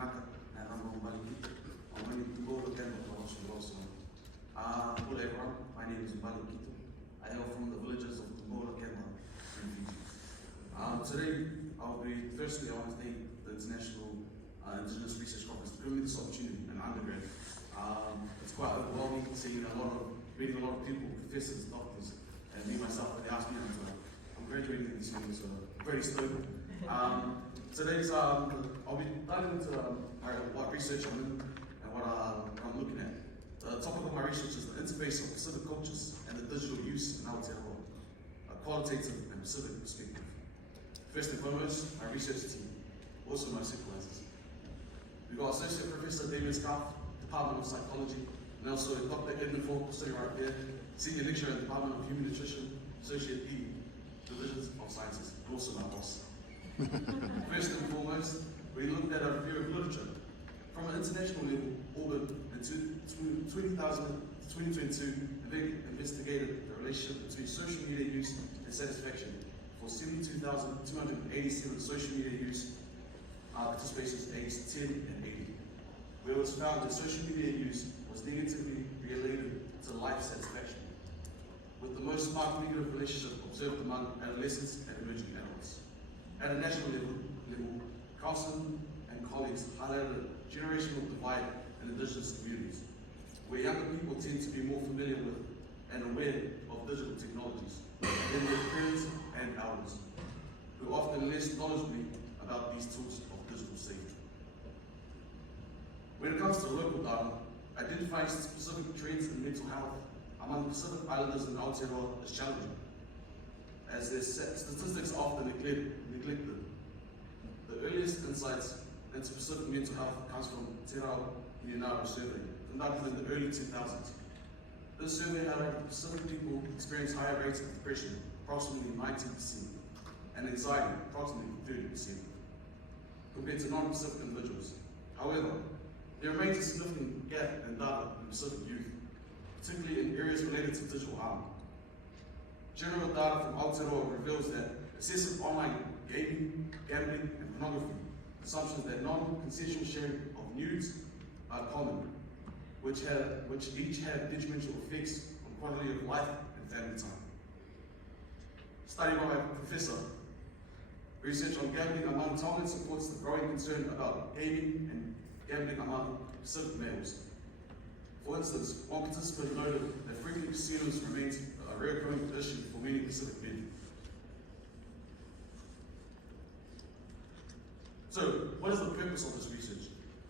Naka, Bale Kito, Tubou Lakeba, hello everyone, my name is Bale Kito. I hail from the villages of Tubou Lakeba in Fiji. Today, I want to thank the International Indigenous Research Conference for giving me this opportunity in undergrad. It's quite overwhelming seeing reading a lot of people, professors, doctors, and me myself, when they ask me, I'm graduating this year, so I'm very stoked. Today's, I'll be diving into what research I'm in and what I'm looking at. The topic of my research is the interface of Pacific cultures and the digital use in Aotearoa, a qualitative and Pacific perspective. First and foremost, my research team, also my supervisors. We've got Associate Professor David Scarf, Department of Psychology, and also Dr. Edmund Falk, sitting right there, Senior Lecturer in the Department of Human Nutrition, Associate Dean, Divisions of Sciences, and also my boss. First and foremost, we looked at a review of literature. From an international level, Auburn in 20,000 to 2022 investigated the relationship between social media use and satisfaction for 72,287 social media use participations aged 10 and 80, where it was found that social media use was negatively related to life satisfaction, with the most marked negative relationship observed among adolescents and emerging adults. At a national level, Carlson and colleagues highlighted a generational divide in indigenous communities, where younger people tend to be more familiar with and aware of digital technologies than their parents and elders, who are often less knowledgeable about these tools of digital safety. When it comes to local data, identifying specific trends in mental health among Pacific Islanders in Aotearoa is challenging, as their statistics are often neglected. The earliest insights into Pacific mental health comes from Te Rao Uniaro survey, conducted in the early 2000s. This survey highlighted that Pacific people experience higher rates of depression, approximately 19%, and anxiety, approximately 30%, compared to non-Pacific individuals. However, there remains a significant gap in data in Pacific youth, particularly in areas related to digital harm. General data from Aotearoa reveals that excessive online gaming, gambling, and pornography, assumptions that non-consensual sharing of nudes are common, which each have detrimental effects on quality of life and family time. Study by my professor, research on gambling among Tongan supports the growing concern about gaming and gambling among Pacific males. For instance, one participant noted that frequent casinos remains a recurring issue for many Pacific men. So, what is the purpose of this research?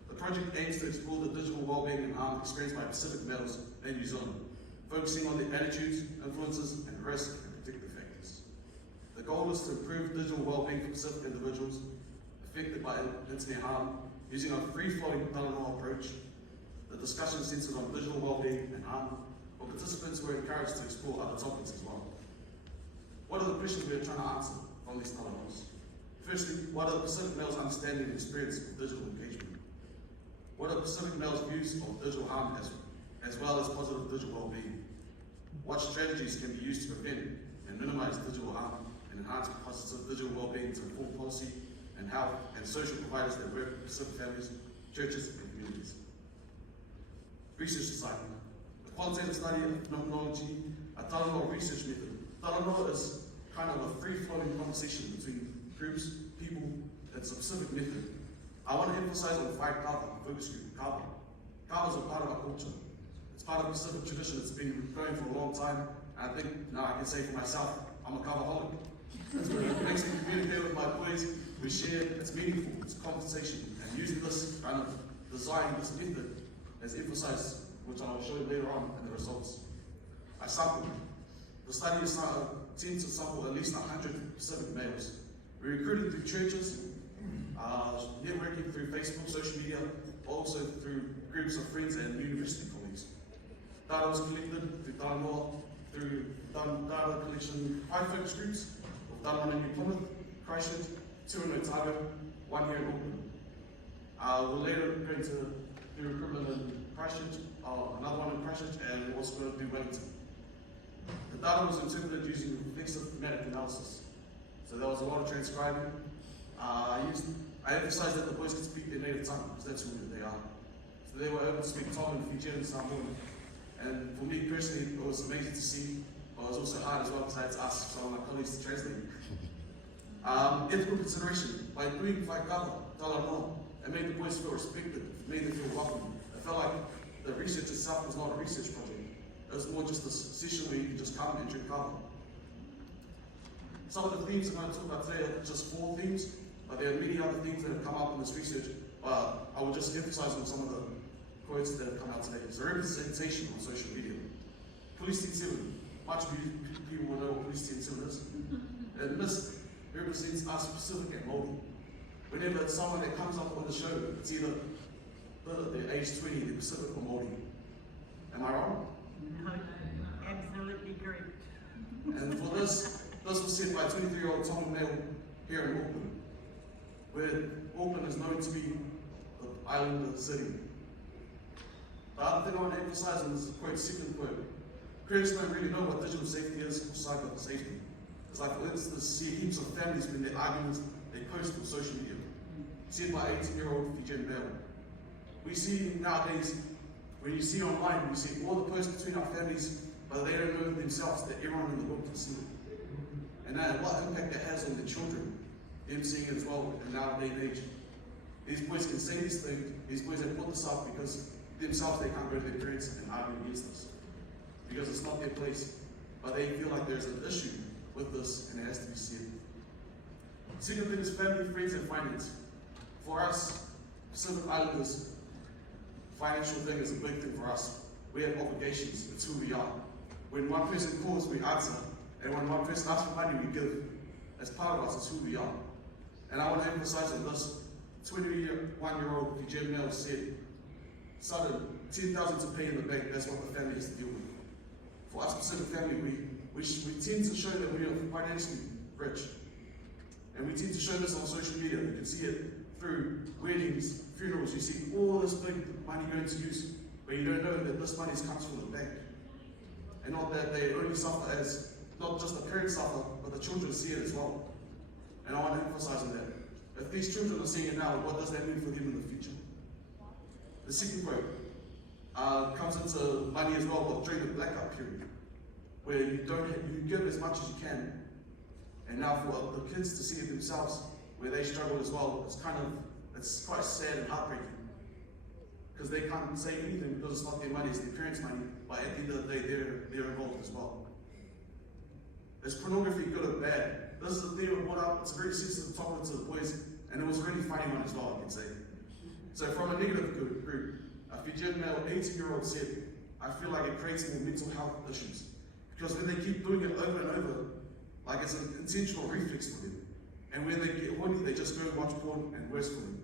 The project aims to explore the digital well-being and harm experienced by Pacific males in New Zealand, focusing on the attitudes, influences, and risk and protective factors. The goal is to improve digital well-being for Pacific individuals affected by internet harm using a free-flowing talanoa approach. The discussion centered on digital well-being and harm, where participants were encouraged to explore other topics as well. What are the questions we are trying to answer from these talanoas? Firstly, what are the Pacific males' understanding and experience of digital engagement? What are Pacific males' views of digital harm as well as positive digital well-being? What strategies can be used to prevent and minimize digital harm and enhance positive digital well-being to inform policy and health and social providers that work with Pacific families, churches, and communities? Research assignment. The qualitative study of phenomenology, a talanoa research method. Talanoa is kind of a free-flowing conversation between groups, people, it's a specific method. I want to emphasize on the 5 kapa focus group, kapa. Kapa is a part of our culture. It's part of the Pacific tradition that's been going for a long time, and I think now I can say for myself, I'm a kapaholic. It makes me communicate with my boys, we share, it's meaningful, it's a conversation, and using this kind of design, this method, as emphasized, which I'll show you later on in the results. I sampled. The study is tends to sample at least 100 Pacific males. We recruited through churches, networking through Facebook, social media, also through groups of friends and university colleagues. Data was collected through talanoa, through data collection by focus groups. We've done one in New Plymouth, Christchurch, 2 in Otago, 1 here in Auckland. We're later going to do recruitment in Christchurch, another one in Christchurch, and we're also going to do Wellington. The data was interpreted using reflexive thematic analysis. So there was a lot of transcribing. I used I emphasized that the boys could speak their native tongue, because that's who they are. So they were able to speak Tongan, Fijian, and Samoan. And for me personally, it was amazing to see, but it was also hard as well, because I had to ask some of my colleagues to translate. Ethical consideration, by doing Whaikala, Talanoa, it made the boys feel respected, made them feel welcome. I felt like the research itself was not a research project. It was more just a session where you can just come and drink kava. Some of the themes I'm going to talk about today are just 4 themes, but there are many other themes that have come up in this research. I will just emphasize on some of the quotes that have come out today. So representation on social media. Police T7. Much people will know what Police T7 is. And this represents us Pacific and Māori. Whenever it's someone that comes up on the show, it's either they're age 20, they're Pacific or Māori. Am I wrong? No, absolutely correct. And for this was said by a 23-year-old Tongan male here in Auckland, where Auckland is known to be the island city. The other thing I want to emphasize on this quote, second quote, critics don't really know what digital safety is or cyber safety. It's like, for instance, see heaps of families when their arguments they post on social media. Said by 18-year-old Fijian male. We see nowadays, when you see online, we see all the posts between our families, but they don't know themselves that everyone in the world can see it. And what impact that has on the children, them seeing it as well in our day and age. These boys can say these things, these boys have put this up because themselves they can't go to their parents and argue against this. Because it's not their place. But they feel like there's an issue with this and it has to be said. Second thing is family, friends, and finance. For us, Pacific Islanders, financial thing is a big thing for us. We have obligations, it's who we are. When one person calls, we answer. And when one person asks for money, we give. As part of us, it's who we are. And I want to emphasize on this. 21-year-old Fijian male said, "Son, 10,000 to pay in the bank, that's what the family has to deal with." For us Pacific family, we tend to show that we are financially rich. And we tend to show this on social media. You can see it through weddings, funerals. You see all this big money going to use, but you don't know that this money comes from the bank. And not that they only suffer as, not just the parents suffer, but the children see it as well. And I want to emphasize on that. If these children are seeing it now, what does that mean for them in the future? The second quote comes into money as well, but during the blackout period, where you give as much as you can, and now for the kids to see it themselves, where they struggle as well, it's quite sad and heartbreaking. Because they can't say anything because it's not their money, it's their parents' money, but at the end of the day, they're involved as well. Is pornography good or bad? This is a theme I brought up. It's a very sensitive topic to the boys, and it was a really funny one as well, I can say. So from a negative group, a Fijian male 18-year-old said, "I feel like it creates more mental health issues. Because when they keep doing it over and over, like it's an intentional reflex for them. And when they get horny, they just go and watch porn and worse for them."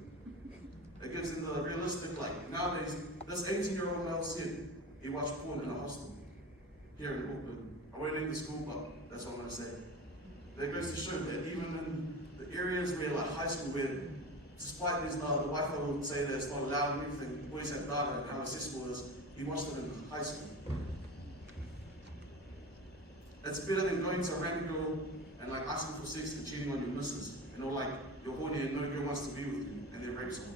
It gives them the realistic, like nowadays, this 18-year-old male said he watched porn in a hostel here in Auckland. I won't name the school, but that's what I'm going to say. That goes to show that even in the areas where, like high school, where despite this now, the white fellow would say that it's not allowed and everything, the boys have data and how accessible it is, he watched it in high school. It's better than going to a random girl and like asking for sex and cheating on your missus, and all like you're horny and no girl wants to be with you, and then rape someone.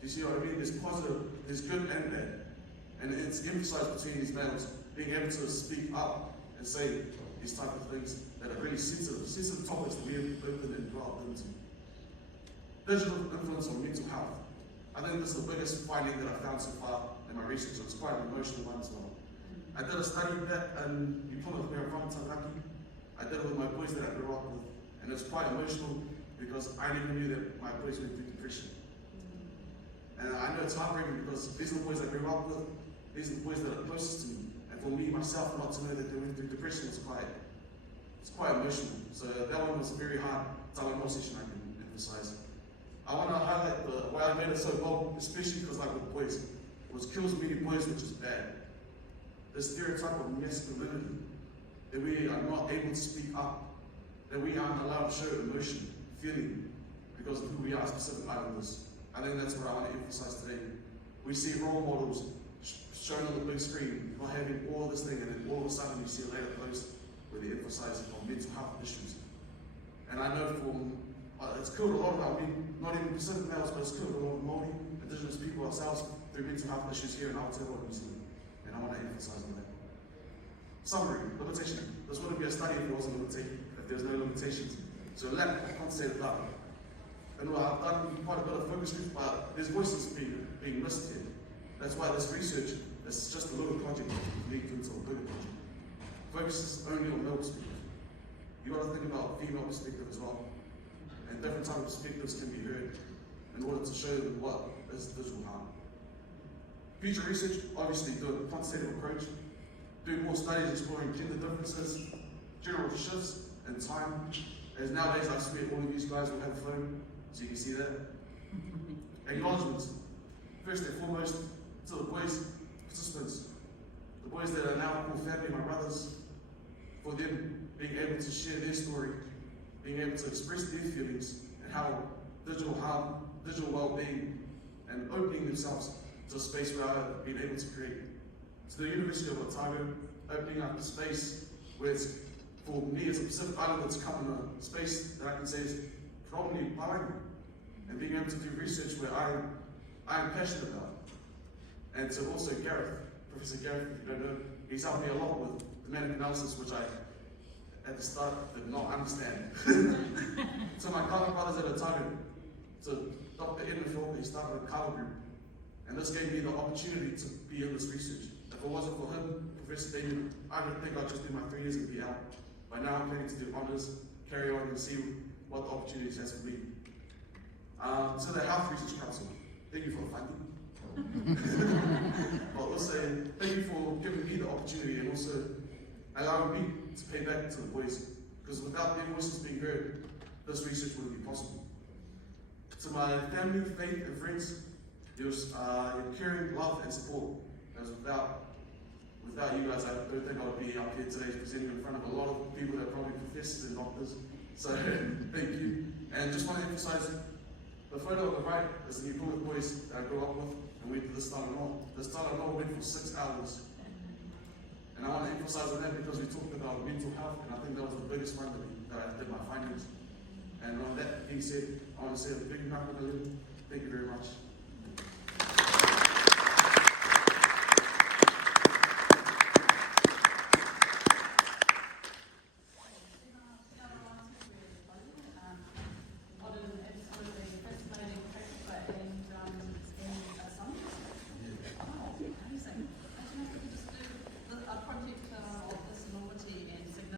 Do you see what I mean? There's positive, there's good and bad. And it's emphasized between these males being able to speak up and say these type of things that are really sensitive topics that we have opened and delved into. Digital influence on mental health. I think this is the biggest finding that I've found so far in my research. It's quite an emotional one as well. I did a study of that in Plymouth, where I'm from, Taranaki. I did it with my boys that I grew up with, and it's quite emotional because I never knew that my boys went through depression. And I know it's heartbreaking because these are the boys I grew up with, these are the boys that are closest to me. And for me, myself, not to know that they went through depression was quite emotional. So that one was very hard. It's our session I can emphasize. I want to highlight why I made it so bold, especially because like with boys, it was kills many boys, which is bad. The stereotype of masculinity, that we are not able to speak up, that we aren't allowed to show emotion, feeling, because of who we are as Pacific Islanders. I think that's what I want to emphasize today. We see role models shown on the big screen, not having all this thing, and then all of a sudden you see a later post where they emphasize on mental health issues. And I know from it's killed a lot of our, not even Pacific males, but it's killed a lot of Māori, Indigenous people ourselves through mental health issues here in Aotearoa, New Zealand. And I want to emphasise on that. Summary, limitation. This wouldn't be a study if there's no limitations. So lack of quantitative data. And I've done quite a bit of focus groups, but there's voices being missed here. That's why this research is just a little project that can lead into a bigger project. Focuses only on male perspective. You got to think about female perspective as well. And different types of perspectives can be heard in order to show them what is digital harm. Future research, obviously do a quantitative approach, do more studies exploring gender differences, general shifts in time. As nowadays I swear all of these guys will have a phone, so you can see that. Acknowledgements. First and foremost, to the boys, participants, the boys that are now called family, my brothers, for them being able to share their story, being able to express their feelings, and how digital harm, digital well-being, and opening themselves to a space where I've been able to create. To the University of Otago, opening up a space where it's, for me as a Pacific Islander, to come in a space that I can say is predominantly bilingual, and being able to do research where I am passionate about. And to also Gareth, Professor Gareth, if you don't know, he's helped me a lot with thematic analysis, which I, at the start, did not understand. So my Kala brothers at Otago, to Dr. Edna Phil, he started a Kala group. And this gave me the opportunity to be in this research. If it wasn't for him, Professor Damien, I don't think I'd just do my 3 years and be out. By now I'm planning to do honours, carry on and see what the opportunities has for me. To the Health Research Council, thank you for the funding. But also, thank you for giving me the opportunity and also allowing me to pay back to the boys. Because without their voices being heard, this research wouldn't be possible. To my family, faith and friends, it was caring, love and support. As without you guys, I don't think I would be up here today presenting in front of a lot of people that are probably professors and doctors. So thank you. And just want to emphasize, the photo on the right is the New Plymouth boys that I grew up with and went to the Stala. The Stala went for 6 hours. And I want to emphasize on that because we talked about mental health, and I think that was the biggest one that I did my findings. And on that being said, I want to say a big Thank you very much.